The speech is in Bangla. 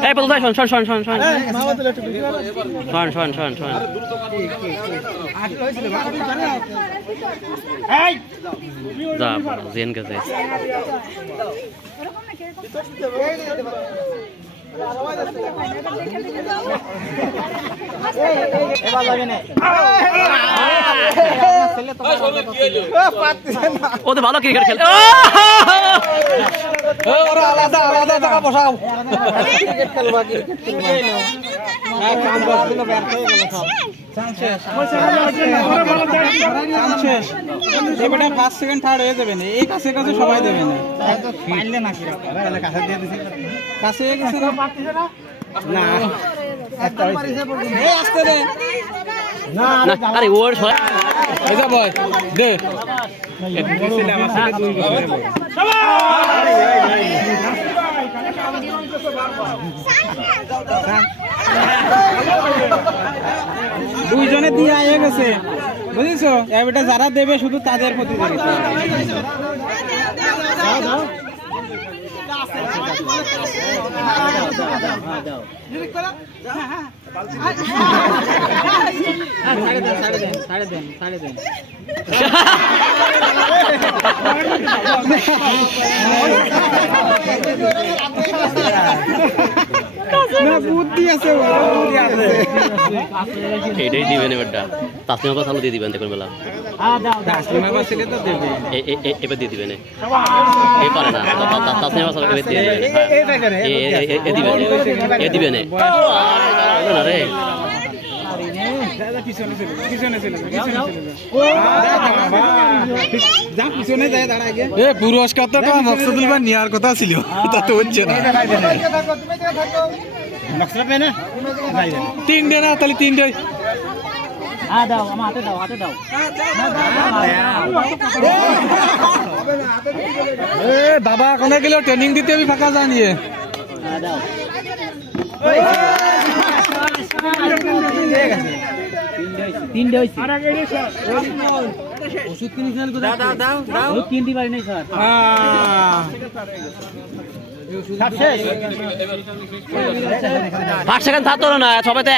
এই বল ভাই শোন শোন যা জেন গেছে ও তো ভালো ক্রিকেট খেলে ওরা আলাদা আলাদা জায়গা বসাও ক্রিকেট খেলবা এবারে ফার্স্ট সেকেন্ড থার্ড হয়ে যাবে না এই কাছে কাছে সবাই দেবে না পাইলে না তাহলে কাছে দিয়ে দিছি কাছে গেছে না একটা হইছে এই আসতে দে না আরে ওর এই যা বয় দে দুইজনে দিয়ে আয়ে গেছে বুঝেছো এবারে যারা দেবে শুধু তাদের প্রতিযোগিতা বুদ্ধি আছে এটাই দিবেন এবারটা তাসলিমা বাস আলো দিয়ে দিবেন দেখুন বেলা এবার দিয়ে দিবেন এই পারে না তাসলিমা বাস এবার দিয়ে দিবেন রে পুরস্কারটা মকসুদুল ভাই নেওয়ার কথা ছিল তা তো হচ্ছে না তিনটে না তাহলে তিনটে দাদা কোনে গেলেও ট্রেনিং দিতে আমি ফাঁকা জানিয়ে ওষুধ কিনেছিলেন কিনতে পারি নাই স্যার ফার্স্ট সেকেন্ড থার্ড তো না সবাই তো